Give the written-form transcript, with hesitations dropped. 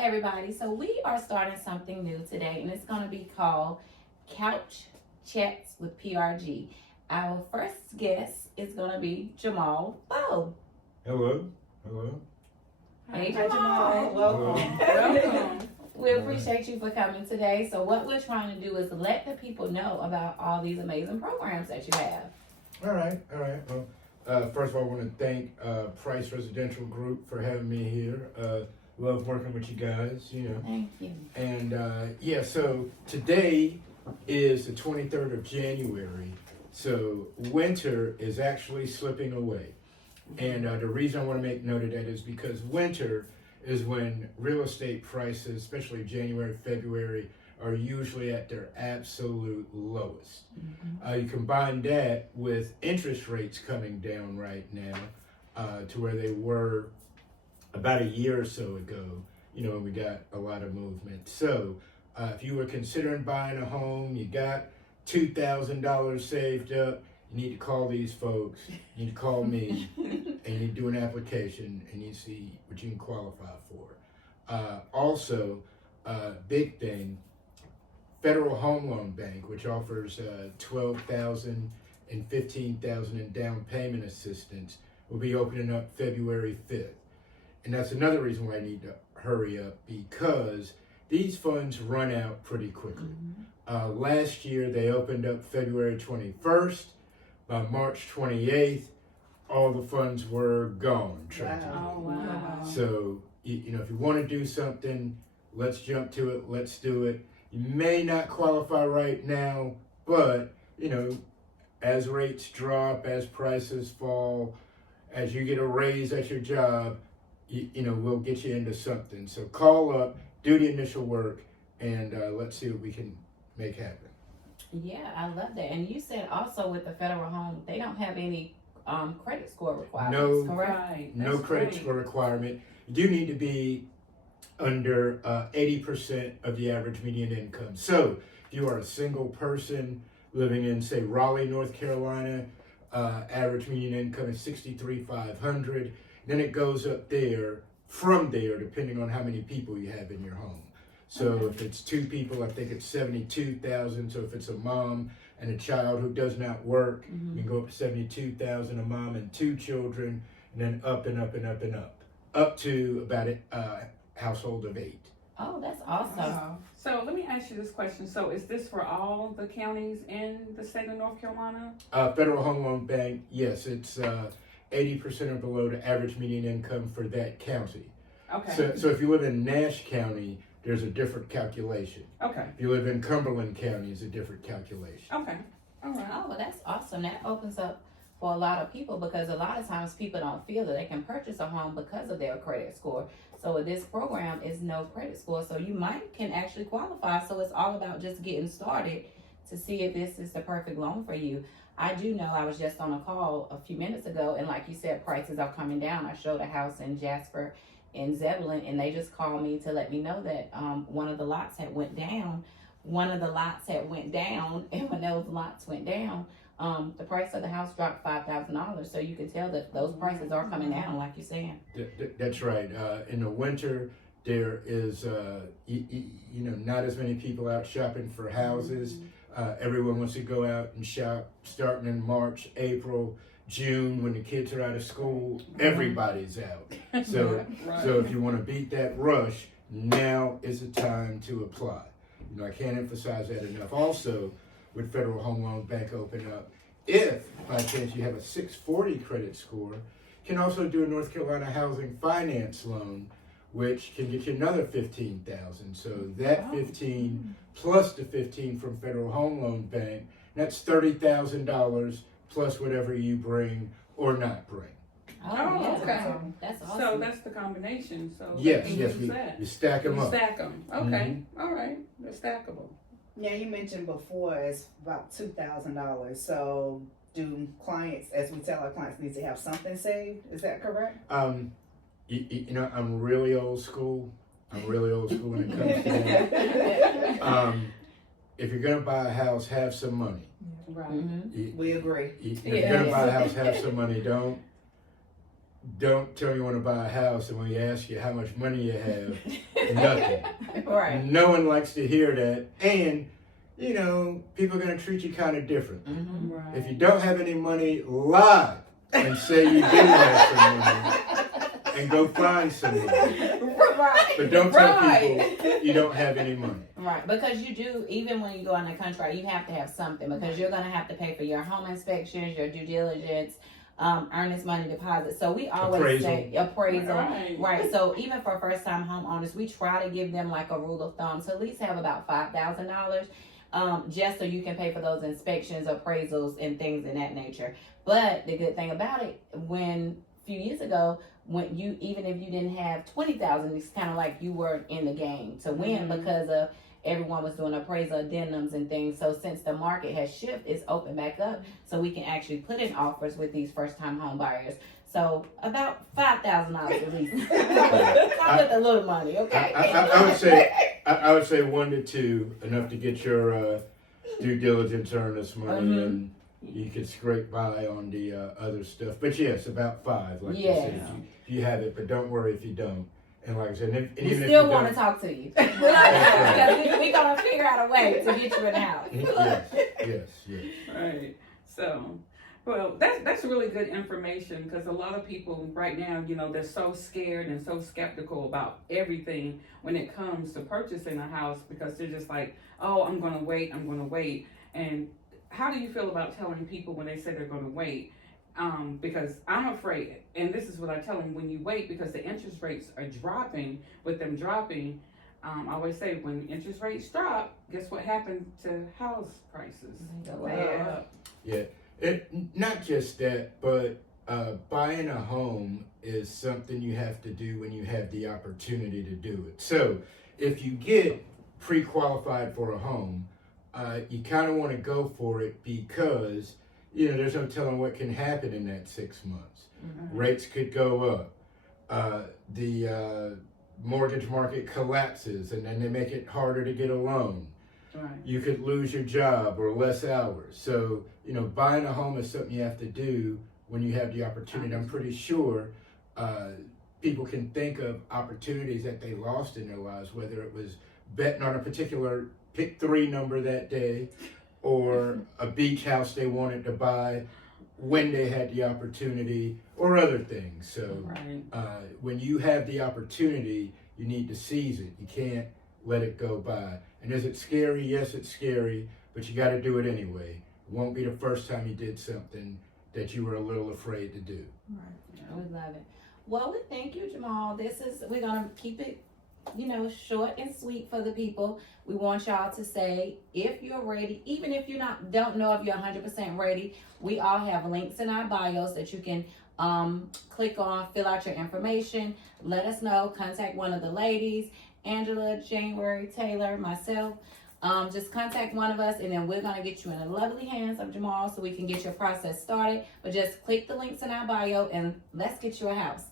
everybody. So we are starting something new today, and it's going to be called Couch Chats with PRG. Our first guest is going to be Jamal Foe. Hello. Hello. Hey, Hi, Jamal. Welcome. Welcome. We appreciate you for coming today. So what we're trying to do is let the people know about all these amazing programs that you have. All right. Well, first of all, I want to thank Price Residential Group for having me here. Love working with you guys, Thank you. And so today is the 23rd of January. So winter is actually slipping away. And the reason I want to make note of that is because winter is when real estate prices, especially January, February, are usually at their absolute lowest. You combine that with interest rates coming down right now to where they were about a year or so ago, we got a lot of movement. So if you were considering buying a home, you got $2,000 saved up, you need to call these folks, you need to call me, and you need to do an application, and you see what you can qualify for. Also, big thing, Federal Home Loan Bank, which offers $12,000 and $15,000 in down payment assistance, will be opening up February 5th. And that's another reason why I need to hurry up, because these funds run out pretty quickly. Last year, they opened up February 21st. By March 28th, all the funds were gone. Wow. Oh, wow. So, if you want to do something, let's jump to it. Let's do it. You may not qualify right now, but, as rates drop, as prices fall, as you get a raise at your job, we'll get you into something. So call up, do the initial work, and let's see what we can make happen. Yeah, I love that. And you said also with the Federal Home, they don't have any credit score requirements, correct? Right. No credit score requirement. You do need to be under 80% of the average median income. So if you are a single person living in, say, Raleigh, North Carolina, average median income is $63,500. Then it goes up there, from there, depending on how many people you have in your home. So if it's two people, I think it's $72,000. So if it's a mom and a child who does not work, you can go up to $72,000, a mom and two children, and then up and up and up and up to about a household of 8. Oh, that's awesome. Wow. So let me ask you this question. So is this for all the counties in the state of North Carolina? Federal Home Loan Bank, yes, it's 80% or below the average median income for that county. Okay. So if you live in Nash County, there's a different calculation. Okay. If you live in Cumberland County, it's a different calculation. Okay. All right. Oh, well, that's awesome. That opens up for a lot of people, because a lot of times people don't feel that they can purchase a home because of their credit score. So this program is no credit score, so you can actually qualify. So it's all about just getting started to see if this is the perfect loan for you. I do know, I was just on a call a few minutes ago, and like you said, prices are coming down. I showed a house in Jasper in Zebulon, and they just called me to let me know that one of the lots had went down. And when those lots went down, the price of the house dropped $5,000. So you can tell that those prices are coming down, like you're saying. That's right. In the winter, there is not as many people out shopping for houses. Everyone wants to go out and shop starting in March, April, June, when the kids are out of school. Everybody's out. So if you want to beat that rush, now is the time to apply. I can't emphasize that enough. Also, with Federal Home Loan Bank open up, if by chance you have a 640 credit score, you can also do a North Carolina Housing Finance loan, which can get you another $15,000. So that 15 plus the 15 from Federal Home Loan Bank, that's $30,000 plus whatever you bring or not bring. Oh, yeah, okay. That's awesome. So that's the combination. So Yes, you stack them up. Stack them. Okay. All right. They're stackable. Yeah, you mentioned before it's about $2,000. So do clients, as we tell our clients, need to have something saved? Is that correct? I'm really old school. when it comes to that. If you're gonna buy a house, have some money. Right. We agree. If you're gonna buy a house, have some money. don't tell me you want to buy a house, and when we ask you how much money you have, nothing. Right. No one likes to hear that, and you know, people are gonna treat you kind of different. Mm-hmm. Right. If you don't have any money, lie and say you do have some money, and go find some money. Right. But don't tell Right. people you don't have any money. Right, because you do, even when you go on a contract, you have to have something because you're going to have to pay for your home inspections, your due diligence, earnest money deposit. So we always say appraisal. Right. So even for first time homeowners, we try to give them like a rule of thumb to at least have about $5,000. Just so you can pay for those inspections, appraisals, and things in that nature. But the good thing about it, a few years ago, when you, even if you didn't have 20,000, it's kind of like you were in the game to win because of everyone was doing appraisal addendums and things. So since the market has shifted, it's opened back up, so we can actually put in offers with these first time home buyers. So about $5,000 at least. Come with a little money, okay? I would say 1 to 2, enough to get your due diligence, earnest money, and you could scrape by on the other stuff. But yes, about 5, like you said, if you have it. But don't worry if you don't. And like I said, and We even still if you want to talk to you. Because we're going to figure out a way to get you in the house. yes. Right. So, well, that's really good information because a lot of people right now, you know, they're so scared and so skeptical about everything when it comes to purchasing a house because they're just like, oh, I'm going to wait. And how do you feel about telling people when they say they're going to wait? Because I'm afraid, and this is what I tell them, when you wait, because the interest rates are dropping, with them dropping, I always say when interest rates drop, guess what happened to house prices? Yeah. Not just that, but buying a home is something you have to do when you have the opportunity to do it. So if you get pre-qualified for a home, you kind of want to go for it because, you know, there's no telling what can happen in that 6 months. Rates could go up. The mortgage market collapses, and then they make it harder to get a loan. Right. You could lose your job or less hours. So, you know, buying a home is something you have to do when you have the opportunity. I'm pretty sure people can think of opportunities that they lost in their lives, whether it was betting on a particular pick 3 number that day or a beach house they wanted to buy when they had the opportunity or other things. So when you have the opportunity, you need to seize it. You can't let it go by. And is it scary? Yes, it's scary, but you got to do it anyway. It won't be the first time you did something that you were a little afraid to do. Right. We love it. Well, we thank you, Jamal. We're going to keep it, you know, short and sweet for the people. We want y'all to say if you're ready, even if you don't know if you're 100% ready. We all have links in our bios that you can click on, fill out your information, let us know, contact one of the ladies, Angela, January, Taylor, myself. Just contact one of us, and then we're going to get you in the lovely hands of Jamal so we can get your process started. But just click the links in our bio and let's get you a house.